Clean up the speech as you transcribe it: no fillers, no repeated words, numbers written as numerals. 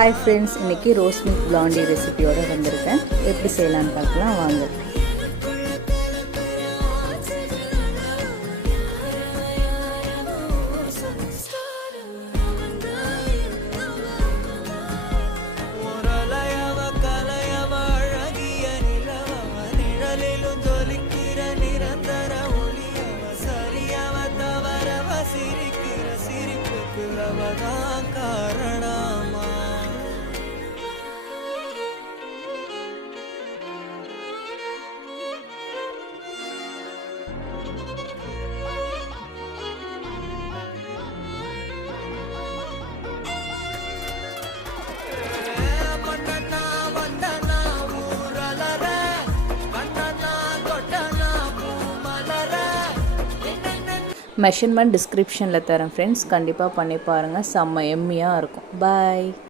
Hi friends, இன்றைக்கி rose milk blondie ரெசிபியோடு வந்திருக்கேன். எப்படி செய்யலான்னு பார்க்கலாம் வாங்க. மெஷர்மெண்ட் டிஸ்கிரிப்ஷனில் தரேன் ஃப்ரெண்ட்ஸ், கண்டிப்பாக பண்ணி பாருங்கள். செம்ம எம்மியாக இருக்கும். பாய்.